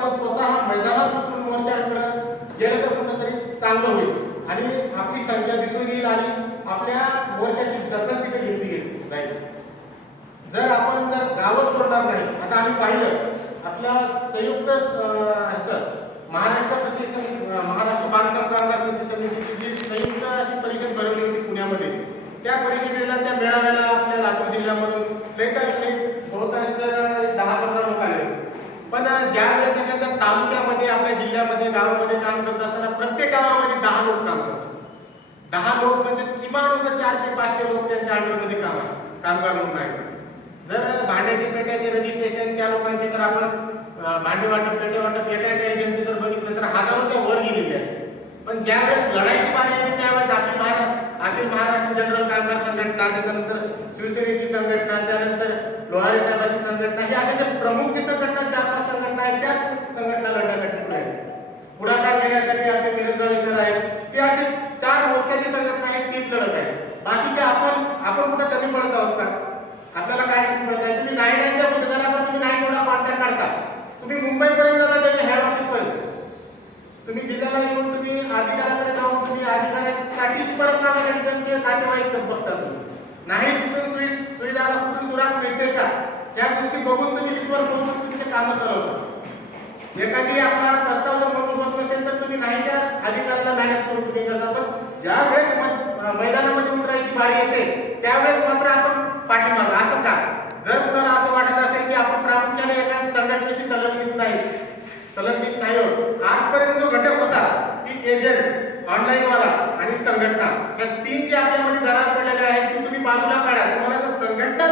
आपण स्वतः मैदानात उतरून मोर्चाकडे गेलं तर कुठेतरी चांगलं होईल आणि आपली संख्या दिसून येईल आणि आपल्या मोर्चाची दखल तिथे घेतली जाईल. जर आपण गावं सोडणार नाही, आता आम्ही पाहिलं आपल्या संयुक्त महाराष्ट्र बांधकाम कामगार कृती समितीची जी संयुक्त अशी परिषद भरवली होती पुण्यामध्ये, त्या परिषदेला त्या मेळाव्याला आपल्या लातूर जिल्ह्यामधून बहुतांश 10-15 लोक आले. पण ज्या वेळेस एखाद्या तालुक्यामध्ये आपल्या जिल्ह्यामध्ये गावामध्ये काम करत असताना प्रत्येक गावामध्ये 10 लोक काम करतात. 10 लोक म्हणजे किमान 400-500 लोक त्यांच्या अंडरमध्ये कामगार म्हणून आहेत. जर भांड्याचे पेट्याचे रजिस्ट्रेशन त्या लोकांचे जर आपण भांडे वाटप पेटे वाटप एका एजंटचे जर बघितलं तर हजारोच्या वर गेलेली आहे. पण ज्यावेळेस लढाईची बारी येते त्यावेळेस अखिल महाराष्ट्र जनरल कामगार संघटना, त्याच्यानंतर शिवसेनेची संघटना, त्यानंतर लोहारे साहेबांची संघटना, ही अशा जे प्रमुख जी संघटना 4-5 संघटना आहेत त्या संघटना लढण्यासाठी पुढे आहेत. पुढाकार घेण्यासाठी आपले मिरजगावी सर आहेत, ते असे 4 मोजक्याची संघटना आहेत, तीच लढत आहे. बाकीचे आपण कुठं कमी पडत आहोत का? आपल्याला काय कमी पडत आहे? तुम्ही नाही त्या मुद्द्याला पण तुम्ही नाही तेवढा कॉन्टॅक्ट काढता. तुम्ही मुंबईपर्यंत जाता त्याच्या हेड ऑफिसपर्यंत, तुम्ही जिल्ह्याला येऊन तुम्ही अधिकाऱ्याकडे जाऊन तुम्ही अधिकाऱ्यासाठी शिफारस करण्यासाठी त्यांचे नातेवाईक बघता. नाही तिथून सुविधाला कुठून सुराग मिळते का या गोष्टी बघून तुम्ही तिथवर पोहोचून तुमचे कामं चालवता. एखादी आपला प्रस्ताव जर मंजूर होत नसेल तर तुम्ही नाही त्या अधिकाऱ्याला मॅनेज करून तुम्ही करता. पण ज्या वेळेस मैदानामध्ये उतरायची बारी येते त्यावेळेस मात्र आपण पाठीमागं. असं का? जर कुणाला असं वाटत असेल की आपण प्रामुख्याने एका संघटनेशी संलग्नित नाही आहोत, आजपर्यंत जो घटक होता की एजंट, ऑनलाईन वाला आणि संघटना, या 3 जे आपल्यामध्ये दरार पडलेले आहेत ती तुम्ही बाजूला काढा. तुम्हाला जर संघटना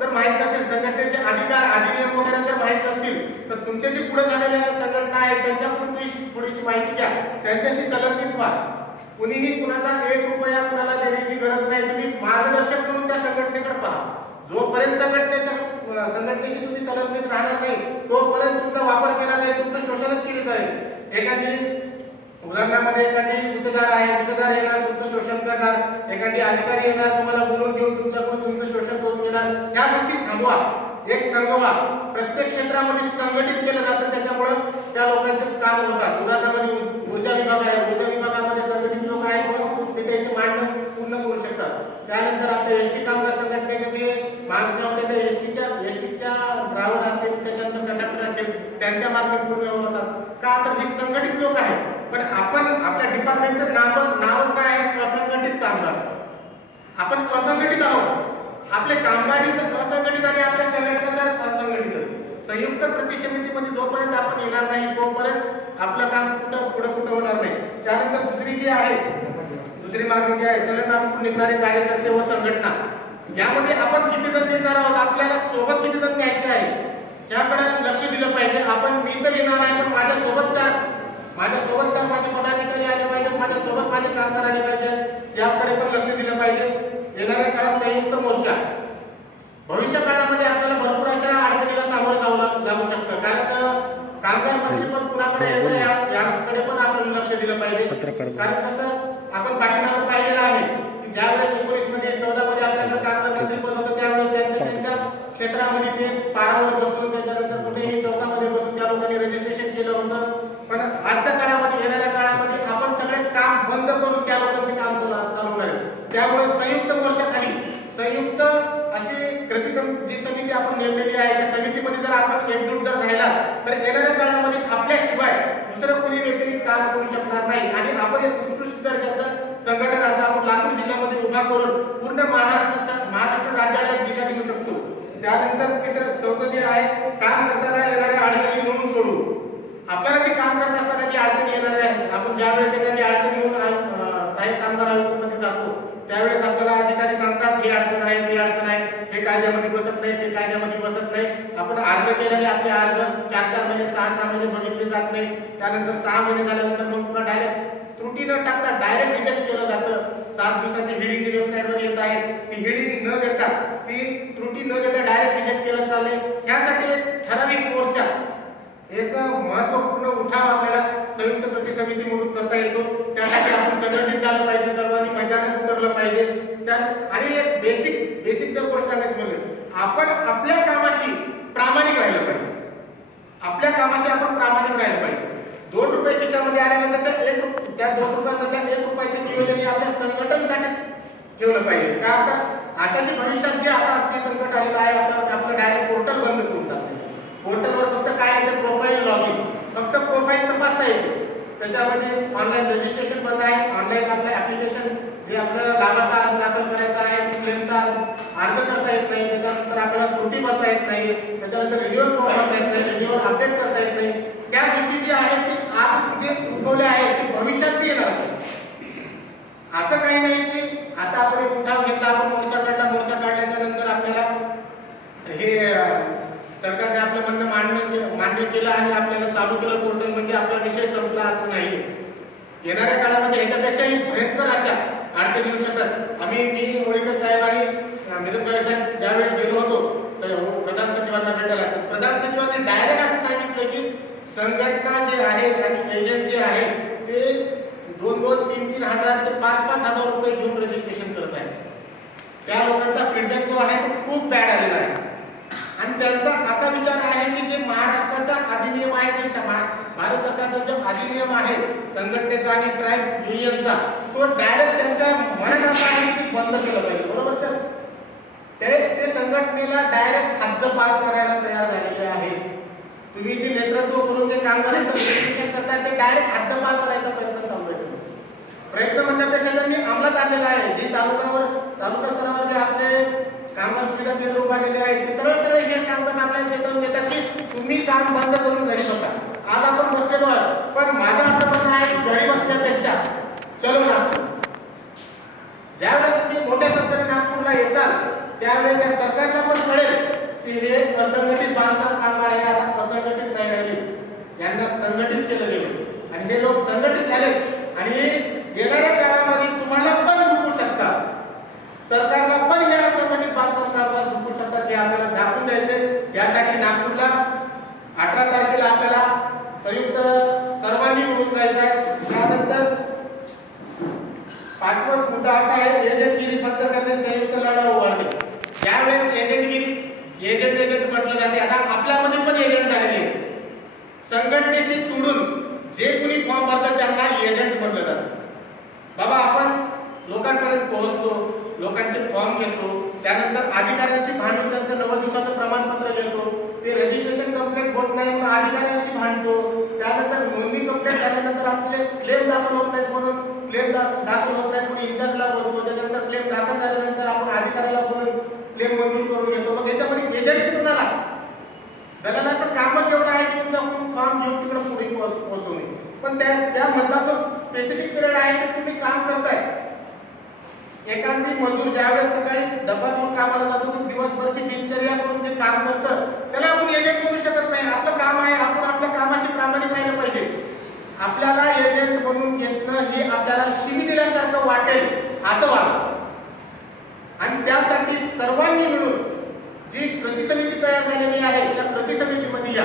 जर माहित नसेल, संघटनेचे अधिकार अधिनियम वगैरे जर माहित नसतील तर तुमचे जे पुढे झालेल्या संघटना आहेत त्यांच्याकडून थोडीशी माहिती घ्या, त्यांच्याशी संलग्नित व्हा. कुणीही कुणाचा 1 रुपया कुणाला देण्याची गरज नाही. तुम्ही मार्गदर्शक म्हणून त्या संघटनेकडे पहा. जोपर्यंत संघटनेशी तुम्ही संलग्नित राहणार नाही तोपर्यंत तुमचा वापर केला जाईल, तुमचं शोषणच केले जाईल. एखादी उदाहरणामध्ये एखादी गुत्तेदार आहे, गुत्तेदार येणार तुमचं शोषण करणार, एखादी अधिकारी येणार तुम्हाला बोलून घेऊन तुमचं शोषण करून घेणार. या गोष्टी थांबवा, एक संघ व्हा. प्रत्येक क्षेत्रामध्ये संघटित केलं जातं, त्याच्यामुळे त्या लोकांचे काम होतात. उदाहरणामध्ये ऊर्जा विभाग आहे, ऊर्जा विभागामध्ये संघटित लोक आहेत म्हणून ते त्याचे मांडणी पूर्ण करू शकतात. त्यानंतर आपले एसटी कामगार संघटनेचे जे मागण्या होत्या त्या एसटीच्या ड्रायव्हर असतील, त्याच्यानंतर कंडक्टर असतील, त्यांच्या मागण्या पूर्ण होतात का? तर हे संघटित लोक आहेत. पण आपण आपल्या डिपार्टमेंटचं नावच काय आहे? असंघटित कामगार. आपण असंघटित आहोत. आपले कामगारही असंघटित आणि आपल्या संघटना असंघटित. संयुक्त कृती समितीमध्ये जोपर्यंत आपण येणार नाही तोपर्यंत आपलं काम कुठं होणार नाही. त्यानंतर दुसरी मागणी जी आहे, चलनातून निघणारे कार्यकर्ते व संघटना, यामध्ये आपण किती जण निघणार आहोत, आपल्याला सोबत किती जण न्यायचे आहे याकडे लक्ष दिलं पाहिजे. मी तर येणार आहे पण माझ्यासोबत चार माझे पदाधिकारी आले पाहिजेत, माझ्यासोबत माझे कामगार आले पाहिजे, याकडे पण लक्ष दिलं पाहिजे. येणाऱ्या काळात संयुक्त मोर्चा, भविष्य काळामध्ये आपल्याला भरपूर अशा अडचणीला सामोरं जाऊ शकतं. कारण कामगार मंत्रीपद कुणाकडे यायचं याकडे पण आपण लक्ष दिलं पाहिजे. कारण कसं आपण पाठीमागं पाहिलेलं आहे की ज्यावेळेस 19 मध्ये 14 मध्ये आपल्याकडे कामगार मंत्रीपद होतं त्यावेळेस त्यांच्या क्षेत्रामध्ये ते पारावर बसून त्याच्यानंतर कुठेही चौकामध्ये बसून त्या लोकांनी रजिस्ट्रेशन केलं होतं. पण आजच्या काळामध्ये, येणाऱ्या काळामध्ये आपण सगळे काम बंद करून त्या लोकांचे काम चालवणार आहे. त्यामुळे संयुक्त मोर्चाखाली संयुक्त अशी कृती जी समिती आपण नेमलेली आहे त्या समितीमध्ये जर आपण एकजूट जर राहिला तर येणाऱ्या काळामध्ये आपल्याशिवाय दुसरं कोणी व्यतिरिक्त काम करू शकणार नाही. आणि आपण एक उत्कृष्ट दर्जाचं संघटन असं आपण लातूर जिल्ह्यामध्ये उभा करून पूर्ण महाराष्ट्र राज्याला एक दिशा देऊ शकतो. त्यानंतर चौथं जे आहे, काम करताना येणाऱ्या अडचणी म्हणून सोडू. आपल्याला जे काम करत असताना जी अडचणी येणार आहे, आपण ज्यावेळेस एखादी अडचण येऊन सहाय्यक कामगार आयुक्तांमध्ये जातो त्यावेळेस आपल्याला अधिकारी सांगतात ही अडचण आहे, ती अडचण आहे, हे कायद्यामध्ये बसत नाही, ते कायद्यामध्ये बसत नाही. आपण अर्ज केलेले आपले अर्ज 4-4 महिने 6-6 महिने बघितले जात नाही. त्यानंतर 6 महिने झाल्यानंतर मग पुन्हा डायरेक्ट त्रुटी न टाकता डायरेक्ट रिजेक्ट केलं जातं. 7 दिवसाची हिडिंग जी वेबसाईटवर येत आहे ती हिडिंग न देता, ती त्रुटी न देता डायरेक्ट रिजेक्ट केलं चाललंय. यासाठी एक ठराविक मोर्चा, एक महत्त्वपूर्ण उठाव आपल्याला संयुक्त कृती समिती म्हणून करता येतो. त्यासाठी आपण संघटित झालं पाहिजे, सर्वांनी मैदानात उतरलं पाहिजे. आणि एक बेसिक जर गोष्ट सांगायची म्हणजे आपण आपल्या कामाशी प्रामाणिक राहिलं पाहिजे. आपल्या कामाशी आपण प्रामाणिक राहिलं पाहिजे. 2 रुपये खिशामध्ये आल्यानंतर त्या 2 रुपयामधल्या 1 रुपयाचे नियोजन हे आपल्या संघटनेसाठी ठेवलं पाहिजे. का तर अशाची भविष्यात जे आता जे संकट आलेलं आहे, आपलं डायरेक्ट पोर्टल बंद करून टाकलं. पोर्टलवर फक्त काय आहे, प्रोफाईल लॉगिन, फक्त प्रोफाईल तपासता येते. त्याच्यामध्ये ऑनलाईन रजिस्ट्रेशन बंद आहे. ऑनलाईन आपलं ॲप्लिकेशन जे आपल्याला लाभाचा अर्ज दाखल करायचा आहे, क्लेमचा अर्ज करता येत नाही. त्याच्यानंतर आपल्याला त्रुटी भरता येत नाही. त्याच्यानंतर रिन्युअल फॉर्म भरता येत नाही, रिन्युअल अपडेट करता येत नाही. त्या गोष्टी ज्या आहेत ते आज जे उद्भवल्या आहेत ते भविष्यात बी येणार आहे. असं काही नाही की आता आपण एक उठाव घेतला, आपण मोर्चा काढल्याच्या नंतर आपल्याला हे सरकारने आपलं म्हणणं मान्य केलं आणि आपल्याला चालू केलं पोर्टल म्हणजे आपला विषय संपला असं नाही. येणाऱ्या काळामध्ये ह्याच्यापेक्षाही भयंकर अशा अडचणी येऊ शकतात. मी होळीकर साहेब आणि मिरजगाव साहेब ज्यावेळेस गेलो होतो प्रधान सचिवांना भेटायला, तर प्रधान सचिवांनी डायरेक्ट असं सांगितलं की संघटना जे आहेत आणि एजंट जे आहेत ते 2-2, 3-3 हजार ते 5-5 हजार रुपये घेऊन रजिस्ट्रेशन करत आहेत. त्या लोकांचा फीडबॅक जो आहे तो खूप बॅड आलेला आहे आणि त्यांचा असा विचार आहे की जे महाराष्ट्राचा अधिनियम आहे, जे भारत सरकारचा जो अधिनियम आहे संघटनेचा आणि ट्राईब युनियनचा, तो डायरेक्ट त्यांच्या मनात असा आहे की बंद केलं पाहिजे. बरोबर सर? ते संघटनेला डायरेक्ट हद्दपार करायला तयार झालेले आहेत. तुम्ही जे नेतृत्व करून जे कामगारांचं रजिस्ट्रेशन करताय ते डायरेक्ट हद्दपार करायचा प्रयत्न चालू आहे. प्रयत्न म्हणण्यापेक्षा त्यांनी अंमलात आणलेला आहे. जे तालुका स्तरावर जे आपले कामगार सुविधा केंद्र उभारलेले आहेत ते सरळ हे सांगतात, आपल्याला चेतवून देतात की तुम्ही काम बंद करून घरी बसा. आज आपण बसलेलो आहोत, पण माझं असं म्हणणं आहे की घरी बसण्यापेक्षा चलो ना, ज्यावेळेस तुम्ही मोठ्या संख्येने नागपूरला येचाल त्यावेळेस या सरकारला पण कळेल की हे असंघटित बांधकाम कामगार हे आता असंघटित नाही राहिले, यांना संघटित केलं गेलं आणि हे लोक संघटित झाले आणि येणाऱ्या काळामध्ये तुम्हाला पण झुकू शकतात, सरकारला पण हे असंघटित बांधकाम कामगार झुकू शकतात हे आपल्याला दाखवून द्यायचे. यासाठी नागपूरला 18 तारखेला आपल्याला संयुक्त सर्वांनी मिळून जायचं आहे. त्यानंतर 5वा मुद्दा असा आहे, एजंटगिरी बंद करणे, संयुक्त लढा उभारणे. ज्यावेळेस एजंट म्हटलं जाते, आता आपल्यामध्ये पण एजंट झालेले आहेत. संघटनेशी सोडून जे कुणी फॉर्म भरतात त्यांना एजंट म्हटलं जातं. बाबा आपण लोकांपर्यंत पोहोचतो, लोकांचे फॉर्म घेतो, त्यानंतर अधिकाऱ्यांशी भांडून त्यांचं 90 दिवसाचं प्रमाणपत्र घेतो, ते रजिस्ट्रेशन कंप्लीट होत नाही म्हणून अधिकाऱ्यांशी भांडतो, त्यानंतर नोंदणी कंप्लीट झाल्यानंतर आपले क्लेम दाखल होत नाहीत म्हणून क्लेम दाखल होत नाही म्हणून इन्चार्जला बोलतो, त्याच्यानंतर क्लेम दाखल झाल्यानंतर आपण अधिकाऱ्याला बोलून क्लेम मंजूर करून घेतो. मग याच्यामध्ये एजंट कुठून आला? दलालाचं कामच एवढं आहे की तुमचा फॉर्म घेऊन तिकडे पुढे पोहोचवणे, पण त्यामधला जो स्पेसिफिक पिरियड आहे ते तुम्ही काम करताय. एखादी मजूर ज्यावेळेस सकाळी डबा घेऊन कामाला जातो तो दिवसभरची दिनचर्या करून जे काम करतं त्याला आपण एजंट म्हणू शकत नाही. आपलं काम आहे, आपण आपल्या कामाशी प्रामाणिक राहिलं पाहिजे. आपल्याला एजंट म्हणून घेतलं हे आपल्याला शिवी दिल्यासारखं वाटेल असं वाटतं आणि त्यासाठी सर्वांनी मिळून जी कृती समिती तयार झालेली आहे त्या कृती समितीमध्ये या.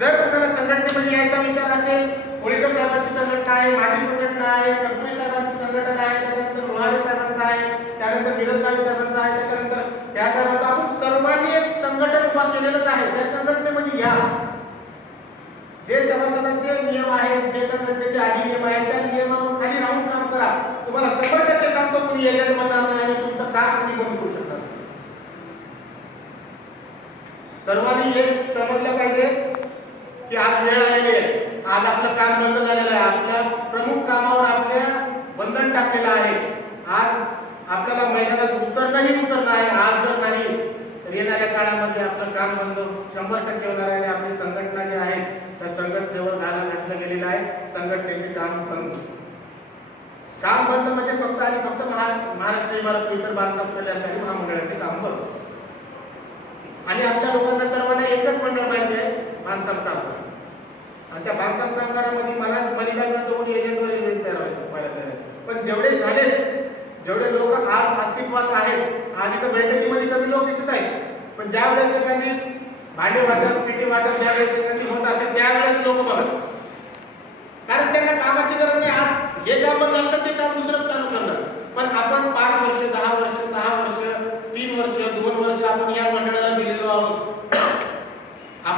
जर कुणाला संघटनेमध्ये यायचा विचार असेल, होळीकर साहेबांची संघटना आहे, माझी संघटना आहे, कर्पुरी साहेबांची संघटना आहे, त्याच्यानंतर लोहारे साहेबांचा आहे, त्यानंतर मिरजगावी साहेबांचा आहे, त्याच्यानंतर या साहेबांचा, आपण सर्वांनी एक संघटन उभा केलेलंच आहे. त्या संघटनेमध्ये या. जे सभासदांचे नियम आहेत, जे संघटनेचे अधिनियम आहेत त्या नियमावर खाली राहून काम करा. तुम्हाला 100% सांगतो तुम्ही एजंट बनणार नाही आणि तुमचं काम तुम्ही बंद करू शकता. सर्वांनी एक समजलं पाहिजे की आज वेळ आलेली आहे, आज आपलं काम बंद झालेलं आहे, आपल्या प्रमुख कामावर आपल्या बंधन टाकलेलं आहे. आज आपल्याला मैदानात उतरणं आहे. आज जर नाही तर येणाऱ्या काळामध्ये आपलं काम बंद 100% होणार आहे आणि आपली संघटना जी आहे त्या संघटनेवर घाला घातलं गेलेलं आहे. संघटनेचे काम बंद म्हणजे फक्त आणि फक्त महाराष्ट्र इमारत इतर बांधकाम कल्याणकारी महामंडळाचे काम बंद. आणि आपल्या लोकांना सर्वांना एकच मंडळ माहिती आहे, बांधकाम कामगार. आणि त्या बांधकाम कामगारामध्ये मला मलिकाजवळ एजंटवर इव्हेंट तयार व्हायला, पण जेवढे लोक आज अस्तित्वात आहेत, आज इथं बैठकीमध्ये कमी लोक दिसत आहेत, पण ज्या वेळेस एखादी भांडे वाटप, पिठी वाटप ज्या वेळेस एखादी होत असेल त्यावेळेस लोक बघत, कारण त्यांना कामाची गरज नाही. आज हे काम बंद झालं तर ते काम दुसरं चालू करणार. पण आपण 5 वर्ष, 10 वर्ष, 6 वर्ष, 3 वर्ष, 2 वर्ष आपण या मंडळाला दिलेलो आहोत.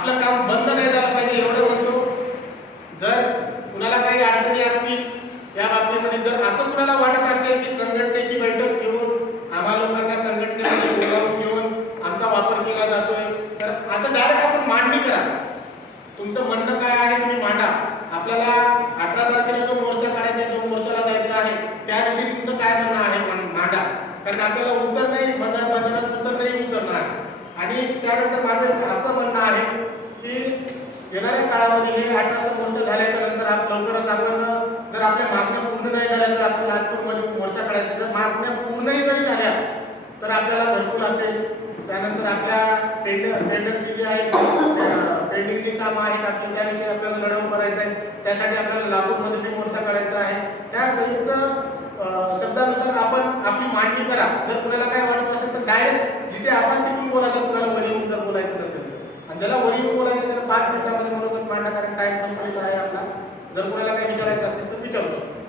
आपलं काम बंद नाही झालं पाहिजे एवढं म्हणतो. जर कुणाला काही अडचणी असतील या बाबतीमध्ये, जर असं कुणाला वाटत असेल की संघटनेची बैठक घेऊन आम्हा लोकांना संघटनेमध्ये बोलावून घेऊन आमचा वापर केला जातोय, तर असं डायरेक्ट आपण मांडणी करा. तुमचं म्हणणं काय आहे तुम्ही मांडा. आपल्याला 18 तारखेला जो मोर्चा काढायचा आहे, जो मोर्चाला जायचं आहे, त्याविषयी तुमचं काय म्हणणं आहे मांडा. कारण आपल्याला उत्तर नाही मैदानात उत्तर नाही उतरणार आहे. आणि त्यानंतर माझं असं म्हणणं आहे की येणाऱ्या काळामध्ये हे 18चा मोर्चा झाल्याच्या नंतर लवकरच आपण जर आपल्या मागण्या पूर्ण नाही झाल्या तर आपल्याला लातूरमध्ये मोर्चा काढायचा. जर मागण्या पूर्णही जरी झाल्या तर आपल्याला घरकुल असेल, त्यानंतर आपल्या टेंडन्सी जे आहे पेंडिंगची कामं आहेत आपली त्याविषयी आपल्याला लढवून करायचं आहे. त्यासाठी आपल्याला लातूरमध्ये बी मोर्चा काढायचा आहे. त्या संयुक्त शब्दानुसार आपण आपली मांडणी करा. जर कुणाला काय वाटत असेल तर डायरेक्ट जिथे असाल तिथून बोला. जर कुणाला वरी येऊन जर बोलायचं नसेल आणि ज्याला वरी येऊन बोलायचं त्याला 5 मिनिटामध्ये मनोगत मांडा, कारण टाइम संपलेला आहे आपला. जर कुणाला काही विचारायचं असेल तर विचारू शकतो.